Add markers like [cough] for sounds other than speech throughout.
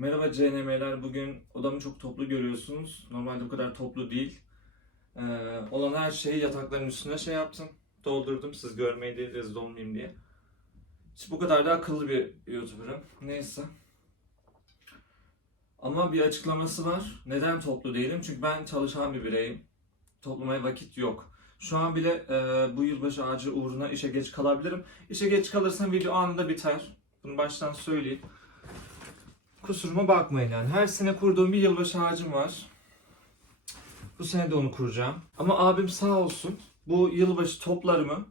Merhaba CNM'ler. Bugün odamı çok toplu görüyorsunuz. Normalde bu kadar toplu değil. Ee, olan her şeyi yatakların üstüne şey yaptım. Doldurdum siz görmeyi değil rezil olmayayım diye. Hiç bu kadar da akıllı bir YouTuber'ım. Neyse. Ama bir açıklaması var. Neden toplu değilim? Çünkü ben çalışan bir bireyim. Toplamaya vakit yok. Şu an bile e, bu yılbaşı ağacı uğruna işe geç kalabilirim. İşe geç kalırsam video anında biter. Bunu baştan söyleyeyim. Kusuruma bakmayın yani. Her sene kurduğum bir yılbaşı ağacım var. Bu sene de onu kuracağım. Ama abim sağ olsun bu yılbaşı toplarımı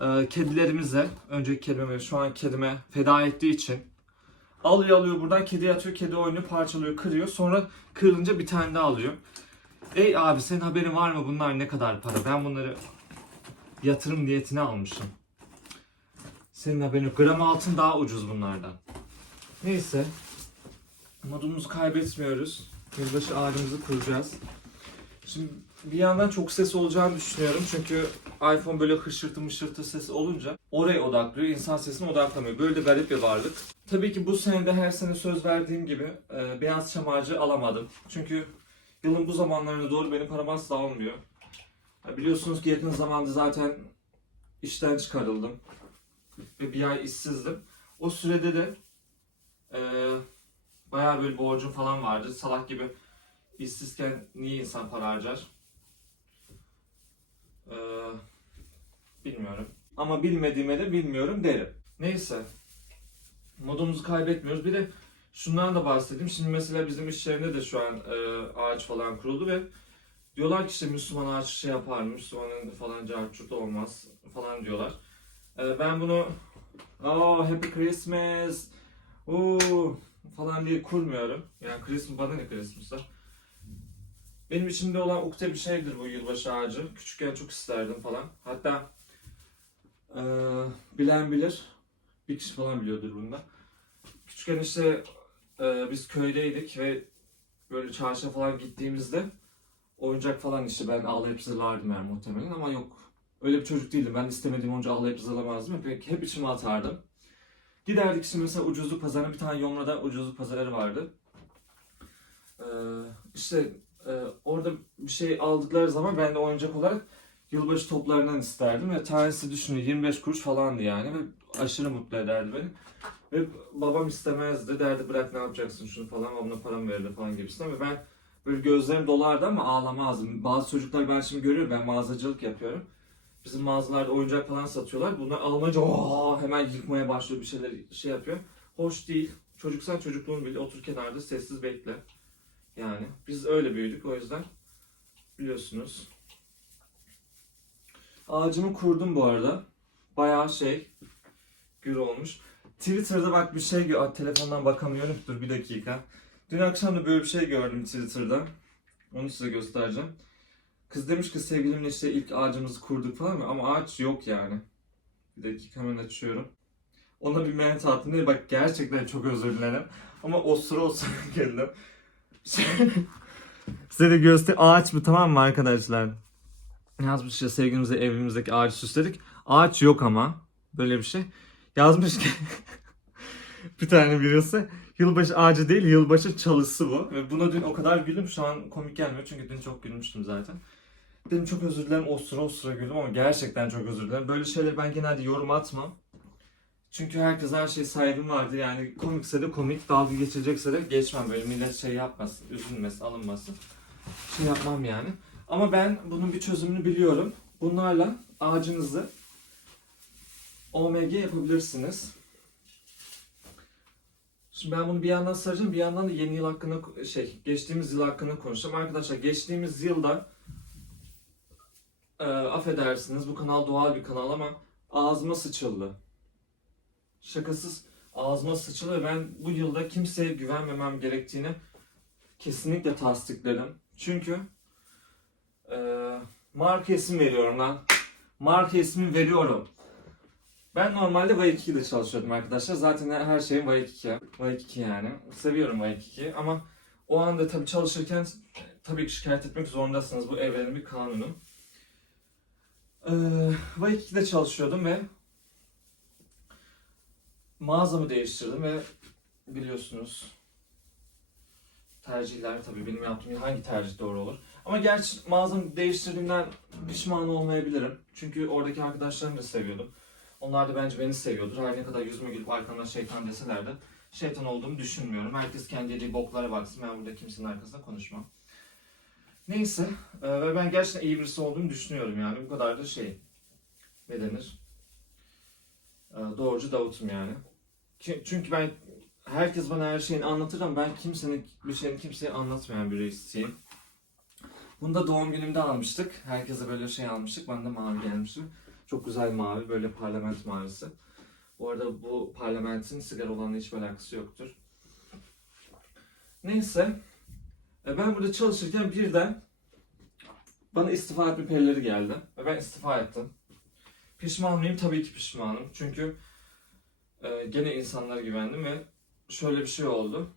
e, kedilerimize, önceki kedime şu an kedime feda ettiği için alıyor alıyor buradan kedi atıyor, kedi oyunu parçalıyor, kırıyor. Sonra kırılınca bir tane daha alıyor. Ey abi senin haberin var mı bunlar ne kadar para? Ben bunları yatırım niyetine almışım. Senin haberin yok. Gram altın daha ucuz bunlardan. Neyse. Modumuzu kaybetmiyoruz. Yılbaşı ağacımızı kuracağız. Şimdi bir yandan çok ses olacağını düşünüyorum. Çünkü iPhone böyle hışırtı mışırtı sesi olunca oraya odaklıyor. insan sesine odaklamıyor. Böyle de garip bir varlık. Tabii ki bu sene de her sene söz verdiğim gibi e, beyaz çam ağacı alamadım. Çünkü yılın bu zamanlarına doğru benim param asla olmuyor. Biliyorsunuz ki yakın zamanda zaten işten çıkarıldım. Ve bir ay işsizdim. O sürede de e, bayağı böyle borcum falan vardı. Salak gibi işsizken niye insan para harcar? E, bilmiyorum. Ama bilmediğime de bilmiyorum derim. Neyse. Modumuzu kaybetmiyoruz. Bir de şundan da bahsedeyim. Şimdi mesela bizim iş yerinde de şu an e, ağaç falan kuruldu ve diyorlar ki işte Müslüman ağaç şey yapar, Müslümanın falan carçurt olmaz falan diyorlar. E, ben bunu oh happy Christmas oo falan diye kurmuyorum. Yani Christmas bana ne Christmas'ta. Benim içimde olan ukde bir şeydir bu yılbaşı ağacı. Küçükken çok isterdim falan. Hatta e, bilen bilir. Bir kişi falan biliyordur bunda. Küçükken işte e, biz köydeydik ve böyle çarşıya falan gittiğimizde oyuncak falan işte ben ağlayıp zırlardım yani muhtemelen ama yok. Öyle bir çocuk değildim. Ben istemediğim oyuncağı ağlayıp zırlamazdım. Hep, hep içime atardım. Giderdik işte mesela ucuzluk pazarına bir tane Yomra'da ucuzluk pazarları vardı. Ee, işte e, orada bir şey aldıkları zaman ben de oyuncak olarak yılbaşı toplarından isterdim ve tanesi düşünün 25 kuruş falandı yani ve aşırı mutlu ederdi beni. Ve babam istemezdi derdi bırak ne yapacaksın şunu falan babamla param verirdi falan gibisinden ve ben böyle gözlerim dolardı ama ağlamazdım. Bazı çocuklar ben şimdi görüyorum ben mağazacılık yapıyorum. Bizim mağazalarda oyuncak falan satıyorlar. Bunlar alınca "Aa!" hemen yıkmaya başlıyor bir şeyler şey yapıyor. Hoş değil. Çocuksan çocukluğunu bil. Otur kenarda sessiz bekle. Yani biz öyle büyüdük o yüzden biliyorsunuz. Ağacımı kurdum bu arada. Bayağı şey gür olmuş. Twitter'da bak bir şey gö- Aa, telefondan bakamıyorum. Dur bir dakika. Dün akşam da böyle bir şey gördüm Twitter'da. Onu size göstereceğim. Kız demiş ki sevgilimle işte ilk ağacımızı kurduk falan ama ağaç yok yani. Bir dakika hemen açıyorum. Ona bir ment attım diye bak gerçekten çok özür dilerim. Ama o sıra o sıra [laughs] geldim. [laughs] Size de göster ağaç mı tamam mı arkadaşlar? Yazmış işte sevgilimize evimizdeki ağacı süsledik. Ağaç yok ama. Böyle bir şey. Yazmış ki [laughs] bir tane birisi yılbaşı ağacı değil yılbaşı çalısı bu. Ve buna dün o kadar güldüm şu an komik gelmiyor çünkü dün çok gülmüştüm zaten. Dedim çok özür dilerim o sıra o sıra güldüm ama gerçekten çok özür dilerim. Böyle şeyleri ben genelde yorum atmam. Çünkü herkes her şey saygım vardı yani komikse de komik, dalga geçilecekse de geçmem böyle millet şey yapmasın, üzülmesin, alınmasın. Şey yapmam yani. Ama ben bunun bir çözümünü biliyorum. Bunlarla ağacınızı OMG yapabilirsiniz. Şimdi ben bunu bir yandan saracağım, bir yandan da yeni yıl hakkında şey, geçtiğimiz yıl hakkında konuşacağım. Arkadaşlar geçtiğimiz yılda e, affedersiniz bu kanal doğal bir kanal ama ağzıma sıçıldı. Şakasız ağzıma sıçıldı ben bu yılda kimseye güvenmemem gerektiğini kesinlikle tasdikledim. Çünkü e, marka isim veriyorum lan. Marka ismi veriyorum. Ben normalde Vay2 ile çalışıyordum arkadaşlar. Zaten her şeyim Vay2. Vay2 yani. Seviyorum Vay2'yi ama o anda tabii çalışırken tabii ki şikayet etmek zorundasınız. Bu evrenin bir kanunu. Ee, Vay2'de çalışıyordum ve mağazamı değiştirdim ve biliyorsunuz tercihler tabii benim yaptığım hangi tercih doğru olur. Ama gerçi mağazamı değiştirdiğimden pişman olmayabilirim. Çünkü oradaki arkadaşlarımı da seviyordum. Onlar da bence beni seviyordur. Her ne kadar yüzüme gülüp arkamdan şeytan deseler de şeytan olduğumu düşünmüyorum. Herkes kendi yediği boklara baksın. Ben burada kimsenin arkasında konuşmam. Neyse. e, ve ben gerçekten iyi birisi olduğumu düşünüyorum yani. Bu kadar da şey. Ne denir? E, doğrucu Davut'um yani. Çünkü ben herkes bana her şeyini anlatır ama ben kimsenin bir şeyini kimseye anlatmayan birisiyim. Bunu da doğum günümde almıştık. Herkese böyle şey almıştık. Bana da mavi gelmişti. Çok güzel mavi, böyle parlament mavisi. Bu arada bu parlamentin sigara olanla hiçbir alakası yoktur. Neyse. E, Ben burada çalışırken birden bana istifa etme perileri geldi. Ve ben istifa ettim. Pişman mıyım? Tabii ki pişmanım. Çünkü e, gene insanlara güvendim ve şöyle bir şey oldu.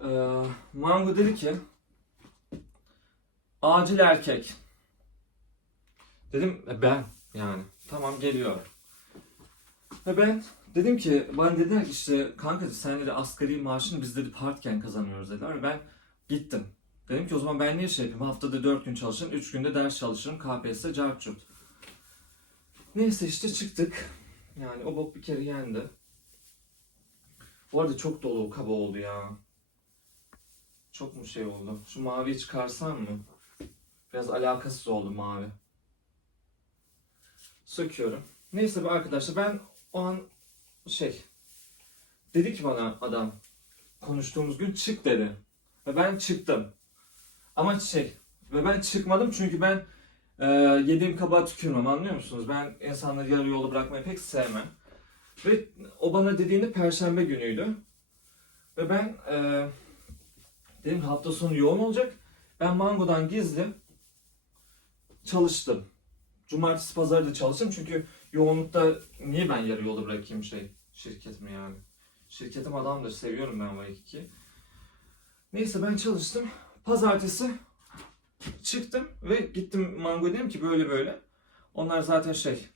E, Mango dedi ki acil erkek. Dedim "E, ben yani tamam geliyor. Ve ben dedim ki bana dediler ki işte kanka sen dedi asgari maaşını biz dedi partken kazanıyoruz dediler. Ben gittim. Dedim ki o zaman ben niye şey yapayım haftada 4 gün çalışırım 3 günde ders çalışırım KPSS carçurt. Neyse işte çıktık. Yani o bok bir kere yendi. Bu arada çok dolu kaba oldu ya. Çok mu şey oldu? Şu maviyi çıkarsam mı? Biraz alakasız oldu mavi. Söküyorum. Neyse be arkadaşlar ben o an şey dedi ki bana adam konuştuğumuz gün çık dedi. Ve ben çıktım. Ama şey ve ben çıkmadım çünkü ben e, yediğim kabağa tükürmem anlıyor musunuz? Ben insanları yarı yolda bırakmayı pek sevmem. Ve o bana dediğinde perşembe günüydü. Ve ben e, dedim hafta sonu yoğun olacak. Ben Mango'dan gizli çalıştım. Cumartesi pazarı da çalıştım çünkü yoğunlukta niye ben yarı yolda bırakayım şey şirketimi yani. Şirketim adamdır seviyorum ben bu iki. Neyse ben çalıştım. Pazartesi çıktım ve gittim Mango dedim ki böyle böyle. Onlar zaten şey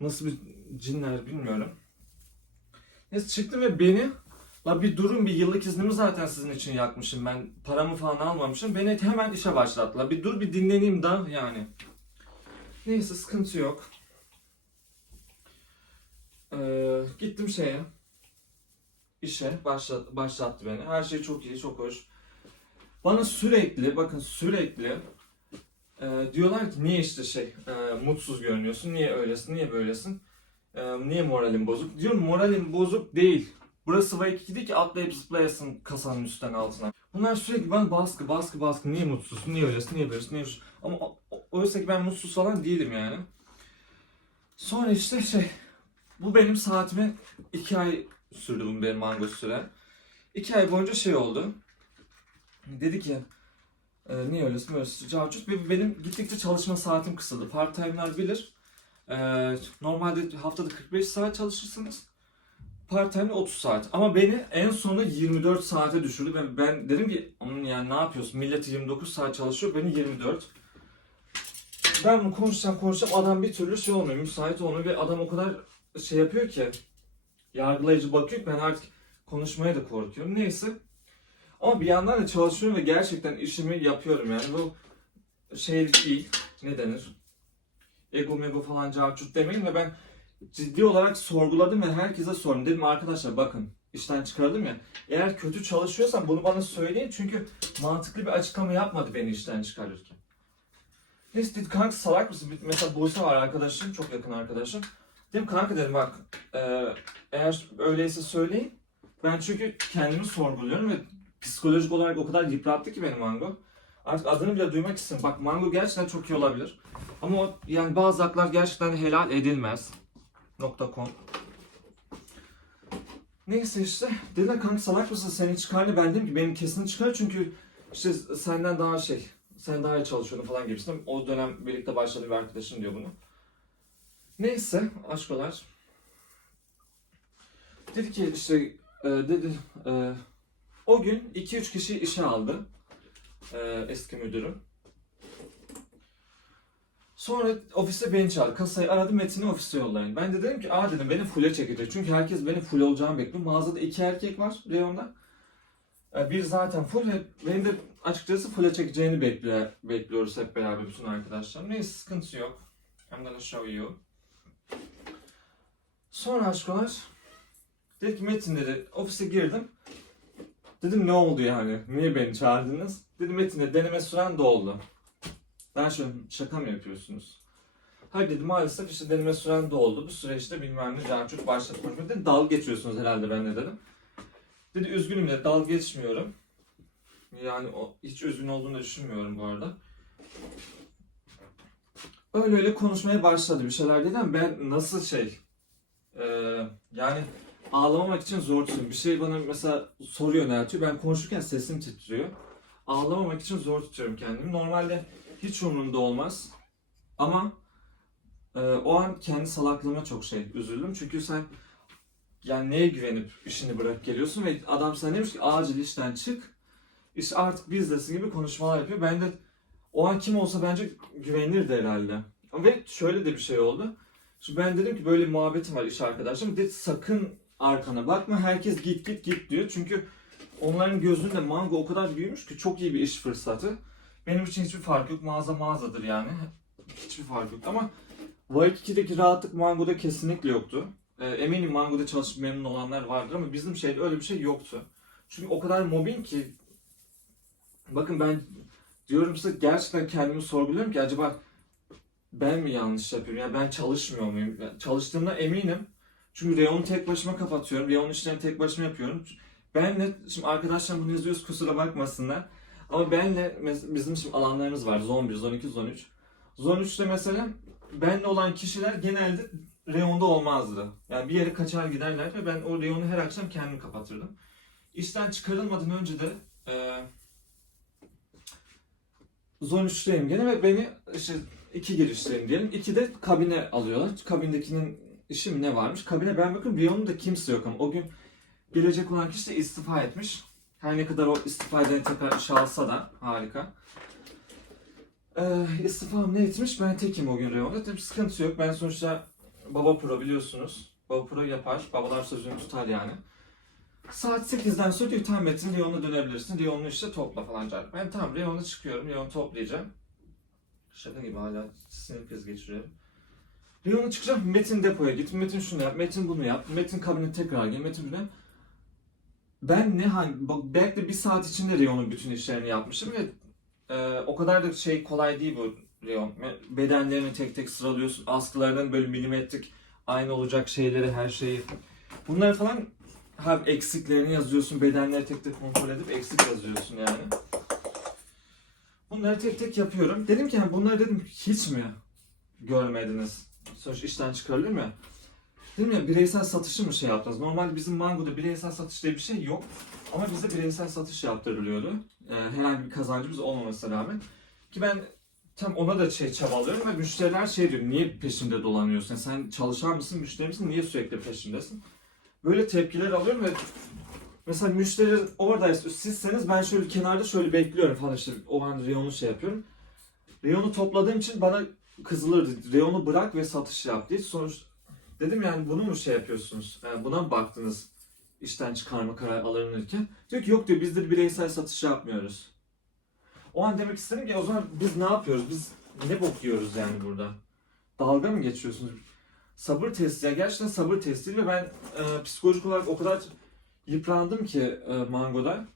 nasıl bir cinler bilmiyorum. Neyse çıktım ve beni la bir durun bir yıllık iznimi zaten sizin için yakmışım ben paramı falan almamışım. Beni hemen işe başlattılar. Bir dur bir dinleneyim da yani. Neyse sıkıntı yok. Ee, gittim şeye. işe başlat, başlattı beni. Her şey çok iyi, çok hoş. Bana sürekli, bakın sürekli e, diyorlar ki niye işte şey e, mutsuz görünüyorsun, niye öylesin, niye böylesin, e, niye moralin bozuk? Diyorum moralin bozuk değil. Burası Waikiki değil ki atlayıp zıplayasın kasanın üstten altına. Bunlar sürekli bana baskı, baskı, baskı. Niye mutsuzsun, niye öylesin, niye böylesin, niye öylesin. Ama oysa ki ben mutsuz falan değilim yani. Sonra işte şey, bu benim saatime iki ay sürdü bu benim mango süre. İki ay boyunca şey oldu. Dedi ki e, niye öylesin böylesin cavcut benim gittikçe çalışma saatim kısaldı. Part time'lar bilir. E, normalde haftada 45 saat çalışırsınız. Part time 30 saat. Ama beni en sonu 24 saate düşürdü. Ben, ben dedim ki "Aman yani ne yapıyorsun? Millet 29 saat çalışıyor. Beni 24. Ben bunu konuşacağım konuşacağım. Adam bir türlü şey olmuyor. Müsait olmuyor ve adam o kadar şey yapıyor ki yargılayıcı bakıyor ki ben artık konuşmaya da korkuyorum. Neyse. Ama bir yandan da çalışıyorum ve gerçekten işimi yapıyorum yani. Bu şey değil. Ne denir? Ego mego falan carcut demeyin ve ben ciddi olarak sorguladım ve herkese sordum. Dedim arkadaşlar bakın işten çıkardım ya. Eğer kötü çalışıyorsam bunu bana söyleyin çünkü mantıklı bir açıklama yapmadı beni işten çıkarırken. Neyse dedi kanka salak mısın? Mesela Buse var arkadaşım, çok yakın arkadaşım. Dedim kanka dedim bak e, eğer öyleyse söyleyin. Ben çünkü kendimi sorguluyorum ve psikolojik olarak o kadar yıprattı ki beni Mango. Artık adını bile duymak istiyorum. Bak Mango gerçekten çok iyi olabilir. Ama o, yani bazı haklar gerçekten helal edilmez. .com Neyse işte. Dediler kanka salak mısın seni çıkarlı ben dedim ki benim kesin çıkar çünkü işte senden daha şey sen daha iyi çalışıyordun falan gibisinden. O dönem birlikte başladı bir arkadaşım diyor bunu. Neyse aşkolar. Dedi ki işte e, dedi e, o gün 2-3 kişi işe aldı e, eski müdürüm. Sonra ofiste beni çağırdı. Kasayı aradı Metin'i ofise yollayın. Ben de dedim ki aa dedim beni full'e çekecek. Çünkü herkes benim full olacağımı bekliyor. Mağazada iki erkek var reyonda. E, Bir zaten full hep, benim de açıkçası full'e çekeceğini bekliyor, bekliyoruz hep beraber bütün arkadaşlar. Neyse sıkıntı yok. I'm gonna show you. Sonra aşkolar dedi ki Metin dedi ofise girdim. Dedim ne oldu yani? Niye beni çağırdınız? Dedi Metin de deneme süren doldu. Ben şöyle şaka mı yapıyorsunuz? Hayır dedim maalesef işte deneme süren doldu. Bu süreçte bilmem ne daha çok konuşmaya. Dedi dalga geçiyorsunuz herhalde ben de dedim. Dedi üzgünüm de dalga geçmiyorum. Yani o hiç üzgün olduğunu düşünmüyorum bu arada. Öyle öyle konuşmaya başladı bir şeyler dedi ama ben nasıl şey e, yani ağlamamak için zor tutuyorum. Bir şey bana mesela soru yöneltiyor. Ben konuşurken sesim titriyor. Ağlamamak için zor tutuyorum kendimi. Normalde hiç umurumda olmaz. Ama e, o an kendi salaklığıma çok şey üzüldüm. Çünkü sen yani neye güvenip işini bırak geliyorsun ve adam sana demiş ki acil işten çık. İşte artık bizdesin gibi konuşmalar yapıyor. Ben de o an kim olsa bence güvenirdi herhalde. Ve şöyle de bir şey oldu. Şimdi ben dedim ki böyle muhabbetim var iş arkadaşım. Dedi sakın arkana bakma herkes git git git diyor. Çünkü onların gözünde mango o kadar büyümüş ki çok iyi bir iş fırsatı. Benim için hiçbir fark yok. Mağaza mağazadır yani. Hiçbir fark yok ama Waikiki'deki rahatlık Mango'da kesinlikle yoktu. Ee, eminim Mango'da çalışıp memnun olanlar vardır ama bizim şeyde öyle bir şey yoktu. Çünkü o kadar mobbing ki bakın ben diyorum size gerçekten kendimi sorguluyorum ki acaba ben mi yanlış yapıyorum? Yani ben çalışmıyor muyum? Yani çalıştığımda eminim. Çünkü reyonu tek başıma kapatıyorum. Reyon işlerini tek başıma yapıyorum. Benle, şimdi arkadaşlar bunu izliyoruz kusura bakmasınlar. Ama benle bizim şimdi alanlarımız var. Zone 1, Zone 2, Zone 3. Zone 3'te mesela benle olan kişiler genelde reyonda olmazdı. Yani bir yere kaçar giderler ve ben o reyonu her akşam kendim kapatırdım. İşten çıkarılmadan önce de e, Zone 3'teyim gene ve beni işte iki girişteyim diyelim. İki de kabine alıyorlar. Kabindekinin işi mi ne varmış? Kabine ben bakın reyonunda kimse yok ama o gün gelecek olan kişi de istifa etmiş. Her ne kadar o istifa edeni tekrar işe alsa da harika. Ee, istifam ne etmiş? Ben tekim o gün reyonda. Dedim sıkıntı yok. Ben sonuçta baba pro biliyorsunuz. Baba pro yapar. Babalar sözünü tutar yani. Saat 8'den sonra diyor tamam Metin reyona dönebilirsin. Reyonunu işte topla falan. Ben tamam reyona çıkıyorum. Reyonu toplayacağım. Şaka gibi hala sinir krizi geçiriyorum. Reyona çıkacağım. Metin depoya git. Metin şunu yap. Metin bunu yap. Metin kabine tekrar gel. Metin bunu. Ben ne hangi bak belki de bir saat içinde reyonun bütün işlerini yapmışım ve e, o kadar da şey kolay değil bu reyon. Bedenlerini tek tek sıralıyorsun. Askılarının böyle milimetrik aynı olacak şeyleri her şeyi. Bunları falan hem eksiklerini yazıyorsun. Bedenleri tek tek kontrol edip eksik yazıyorsun yani. Bunları tek tek yapıyorum. Dedim ki yani bunları dedim hiç mi görmediniz? Sonuç işten çıkarılır mı? Dedim ya bireysel satışı mı şey yaptınız? Normalde bizim Mango'da bireysel satış diye bir şey yok. Ama bize bireysel satış yaptırılıyordu. Ee, herhangi bir kazancımız olmamasına rağmen. Ki ben tam ona da şey çabalıyorum ve müşteriler şey diyor niye peşimde dolanıyorsun? Yani sen çalışan mısın, müşteri misin? Niye sürekli peşimdesin? Böyle tepkiler alıyorum ve mesela müşteri oradaysa sizseniz ben şöyle kenarda şöyle bekliyorum falan işte o an reyonu şey yapıyorum. Reyonu topladığım için bana kızılırdı. Reyonu bırak ve satış yap diye. Sonuç dedim yani bunu mu şey yapıyorsunuz? Yani buna mı baktınız işten çıkarma kararı alınırken? Diyor ki yok diyor biz de bireysel satış yapmıyoruz. O an demek istedim ki o zaman biz ne yapıyoruz? Biz ne bok yani burada? Dalga mı geçiyorsunuz? Sabır testi ya gerçekten sabır testi ve ben e, psikolojik olarak o kadar yıprandım ki e, Mango'da.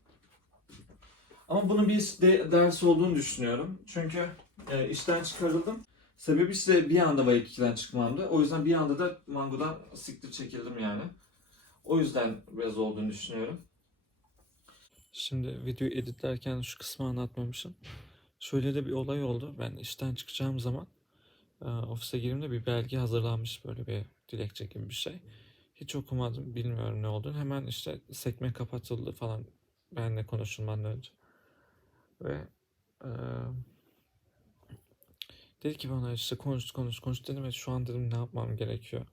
Ama bunun bir de, dersi olduğunu düşünüyorum. Çünkü e, işten çıkarıldım. Sebebi işte bir anda Waikiki'den çıkmamdı. O yüzden bir anda da Mango'dan siktir çekildim yani. O yüzden biraz olduğunu düşünüyorum. Şimdi videoyu editlerken şu kısmı anlatmamışım. Şöyle de bir olay oldu. Ben işten çıkacağım zaman e, ofise girdiğimde bir belge hazırlanmış böyle bir dilekçe gibi bir şey. Hiç okumadım, bilmiyorum ne olduğunu. Hemen işte sekme kapatıldı falan benimle konuşulmadan önce. Ve e, dedi ki bana işte konuş konuş konuş dedim ve şu an dedim ne yapmam gerekiyor.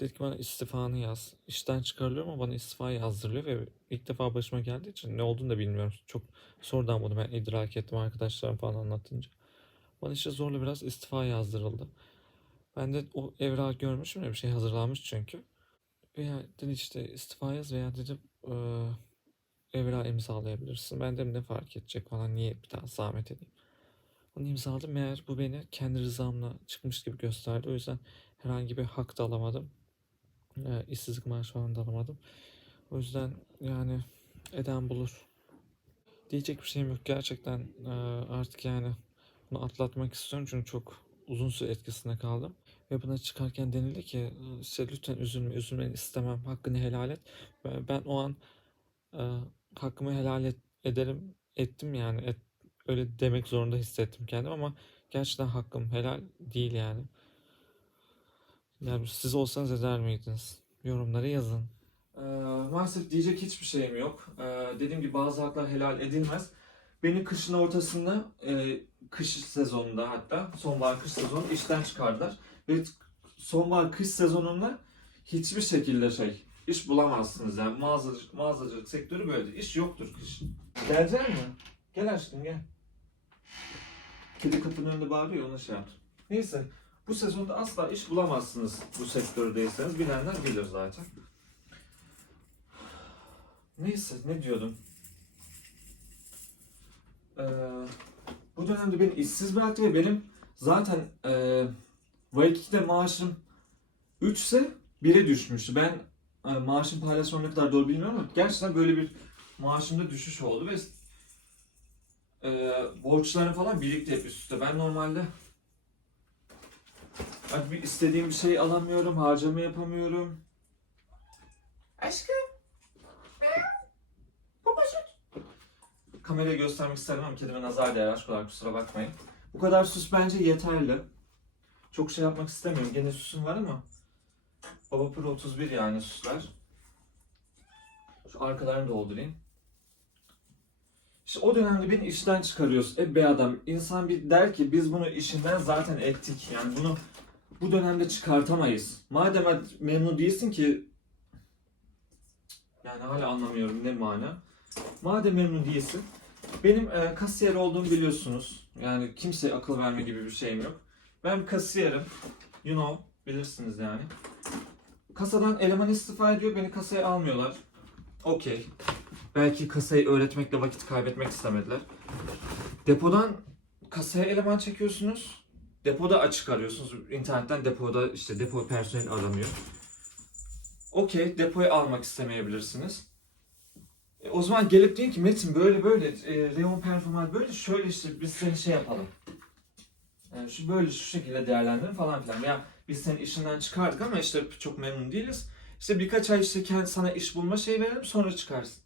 Dedi ki bana istifanı yaz. İşten çıkarılıyorum ama bana istifa yazdırılıyor ve ilk defa başıma geldiği için ne olduğunu da bilmiyorum. Çok sonradan bunu ben idrak ettim arkadaşlarım falan anlatınca. Bana işte zorla biraz istifa yazdırıldı. Ben de o evrağı görmüşüm ya bir şey hazırlanmış çünkü. Veya dedi işte istifa yaz veya dedim eee, evra imzalayabilirsin. Ben dedim ne fark edecek falan niye bir daha zahmet edeyim. Onu imzaladım. Meğer bu beni kendi rızamla çıkmış gibi gösterdi. O yüzden herhangi bir hak da alamadım. E, işsizlik maaşı falan da alamadım. O yüzden yani eden bulur. Diyecek bir şeyim yok. Gerçekten e, artık yani bunu atlatmak istiyorum çünkü çok uzun süre etkisinde kaldım. Ve buna çıkarken denildi ki işte lütfen üzülme, üzülmeni istemem, hakkını helal et. Ben o an e, hakkımı helal et, ederim, ettim yani. Et, öyle demek zorunda hissettim kendimi ama gerçekten hakkım helal değil yani. Yani siz olsanız eder miydiniz? Yorumlara yazın. Ee, maalesef diyecek hiçbir şeyim yok. Ee, dediğim gibi bazı haklar helal edilmez. Beni kışın ortasında, e, kış sezonunda hatta, sonbahar kış sezonu işten çıkardılar. Ve t- sonbahar kış sezonunda hiçbir şekilde şey, iş bulamazsınız yani. Mağazacılık, mağazacılık sektörü böyle. İş yoktur kışın. Gelecek mi? Gel aşkım gel. Kedi kapının önünde bağırıyor ona şey yaptım. Neyse bu sezonda asla iş bulamazsınız bu sektördeyseniz. Bilenler bilir zaten. Neyse ne diyordum? Ee, bu dönemde beni işsiz bıraktı ve benim zaten e, Vaikiki'de maaşım 3 ise 1'e düşmüştü. Ben e, maaşın paylaşımı ne kadar doğru bilmiyorum ama gerçekten böyle bir maaşımda düşüş oldu ve e, borçlarım falan birlikte hep üst üste. Ben normalde Bak bir istediğim bir şey alamıyorum, harcama yapamıyorum. Aşkım. Kamerayı göstermek isterim ama kedime nazar değer aşkolar kusura bakmayın. Bu kadar süs bence yeterli. Çok şey yapmak istemiyorum. Gene süsüm var ama. Baba Pro 31 yani süsler. Şu arkalarını doldurayım. İşte o dönemde beni işten çıkarıyorsun. E be adam. İnsan bir der ki biz bunu işinden zaten ettik. Yani bunu bu dönemde çıkartamayız. Madem memnun değilsin ki yani hala anlamıyorum ne mana. Madem memnun değilsin. Benim e, kasiyer olduğumu biliyorsunuz. Yani kimseye akıl verme gibi bir şeyim yok. Ben kasiyerim. You know. Bilirsiniz yani. Kasadan eleman istifa ediyor. Beni kasaya almıyorlar. Okey. Belki kasayı öğretmekle vakit kaybetmek istemediler. Depodan kasaya eleman çekiyorsunuz. Depoda açık arıyorsunuz. İnternetten depoda işte depo personeli aranıyor. Okey, depoyu almak istemeyebilirsiniz. E, o zaman gelip deyin ki Metin böyle böyle, e, Leon Performal böyle şöyle işte biz seni şey yapalım. Yani şu böyle şu şekilde değerlendirin falan filan. Ya biz seni işinden çıkardık ama işte çok memnun değiliz. İşte birkaç ay işte kendi sana iş bulma şeyi verelim sonra çıkarsın.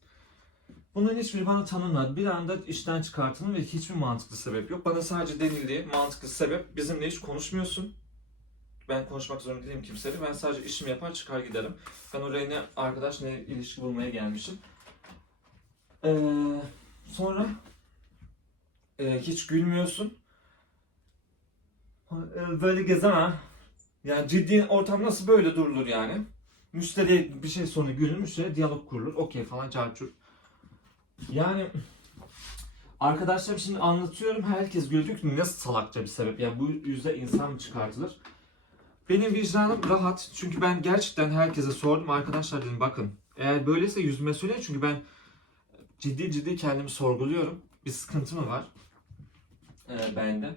Bunların hiçbiri bana tanınmadı. Bir anda işten çıkartıldım ve hiçbir mantıklı sebep yok. Bana sadece denildiği mantıklı sebep bizimle hiç konuşmuyorsun. Ben konuşmak zorunda değilim kimseyle. Ben sadece işimi yapar çıkar giderim. Ben oraya ne arkadaş ne ilişki bulmaya gelmişim. Ee, sonra e, hiç gülmüyorsun. Böyle gezemem. Yani ciddi ortam nasıl böyle durulur yani. Müşteriye bir şey sonra gülünür, müşteriye diyalog kurulur. Okey falan çarçur. Yani arkadaşlarım şimdi anlatıyorum herkes güldük ne salakça bir sebep. Yani bu yüzden insan mı çıkartılır? Benim vicdanım rahat çünkü ben gerçekten herkese sordum. Arkadaşlar dedim bakın eğer böyleyse yüzüme söyleyin çünkü ben ciddi ciddi kendimi sorguluyorum. Bir sıkıntı mı var? Ee, bende.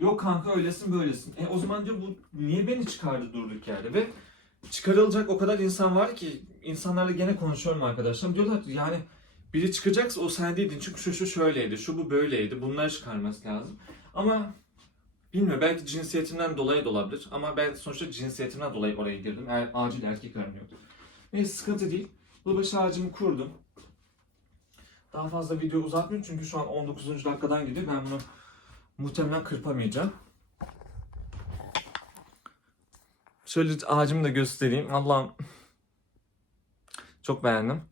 Yok kanka öylesin böylesin. E o zaman diyor bu niye beni çıkardı durduk yerde ve çıkarılacak o kadar insan var ki insanlarla gene konuşuyorum arkadaşlarım. Diyorlar ki yani biri çıkacaksa o sen değildin çünkü şu şu şöyleydi, şu bu böyleydi. Bunları çıkarması lazım. Ama bilmiyorum belki cinsiyetimden dolayı da olabilir. Ama ben sonuçta cinsiyetimden dolayı oraya girdim. Er, acil erkek aramıyordu. Neyse sıkıntı değil. Yılbaşı ağacımı kurdum. Daha fazla video uzatmıyorum çünkü şu an 19. dakikadan gidiyor. Ben bunu muhtemelen kırpamayacağım. Şöyle ağacımı da göstereyim. Allah'ım. Çok beğendim.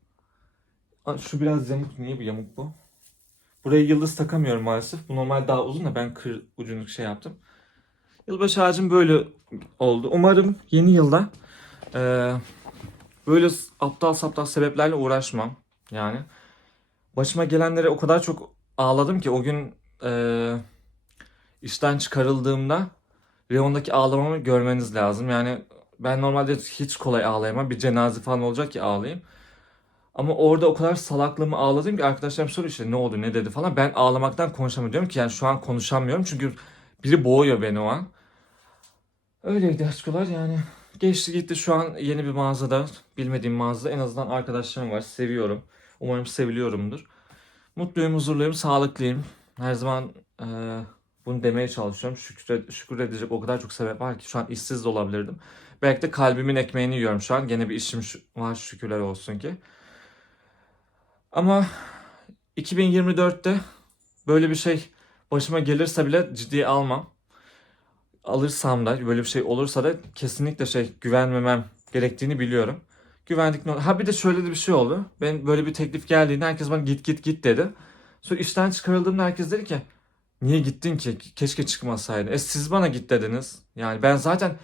Şu biraz yamuk. Niye bu yamuk bu? Buraya yıldız takamıyorum maalesef. Bu normal daha uzun da ben kır ucunu şey yaptım. Yılbaşı ağacım böyle oldu. Umarım yeni yılda eee, böyle aptal saptal sebeplerle uğraşmam. Yani başıma gelenlere o kadar çok ağladım ki o gün eee, işten çıkarıldığımda Reyondaki ağlamamı görmeniz lazım. Yani ben normalde hiç kolay ağlayamam. Bir cenaze falan olacak ki ağlayayım. Ama orada o kadar salaklığımı ağladım ki arkadaşlarım soruyor işte ne oldu ne dedi falan. Ben ağlamaktan konuşamıyorum ki yani şu an konuşamıyorum çünkü biri boğuyor beni o an. Öyleydi aşkolar yani. Geçti gitti şu an yeni bir mağazada bilmediğim mağazada en azından arkadaşlarım var seviyorum. Umarım seviliyorumdur. Mutluyum, huzurluyum, sağlıklıyım. Her zaman eee, bunu demeye çalışıyorum. Şükür, şükür edecek o kadar çok sebep var ki şu an işsiz de olabilirdim. Belki de kalbimin ekmeğini yiyorum şu an. Gene bir işim var şükürler olsun ki. Ama 2024'te böyle bir şey başıma gelirse bile ciddiye almam. Alırsam da böyle bir şey olursa da kesinlikle şey güvenmemem gerektiğini biliyorum. Güvendik ne Ha bir de şöyle de bir şey oldu. Ben böyle bir teklif geldiğinde herkes bana git git git dedi. Sonra işten çıkarıldığımda herkes dedi ki niye gittin ki? Keşke çıkmasaydın. E siz bana git dediniz. Yani ben zaten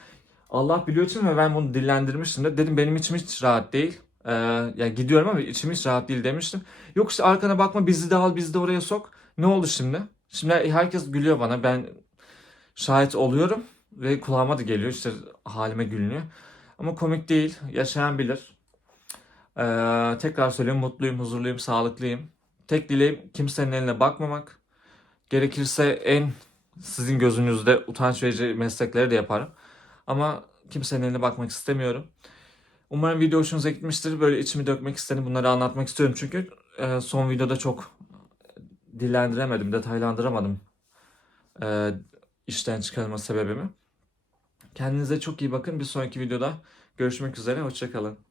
Allah biliyor için ve ben bunu dillendirmiştim de. Dedim benim içim hiç rahat değil. Ee, yani gidiyorum ama içim hiç rahat değil demiştim. Yok işte arkana bakma bizi de al bizi de oraya sok. Ne oldu şimdi? Şimdi herkes gülüyor bana. Ben şahit oluyorum ve kulağıma da geliyor. İşte halime gülünüyor. Ama komik değil. Yaşayan bilir. Ee, tekrar söylüyorum mutluyum, huzurluyum, sağlıklıyım. Tek dileğim kimsenin eline bakmamak. Gerekirse en sizin gözünüzde utanç verici meslekleri de yaparım. Ama kimsenin eline bakmak istemiyorum. Umarım video hoşunuza gitmiştir. Böyle içimi dökmek istedim. Bunları anlatmak istiyorum çünkü e, son videoda çok dillendiremedim, detaylandıramadım e, işten çıkarma sebebimi. Kendinize çok iyi bakın. Bir sonraki videoda görüşmek üzere. Hoşçakalın.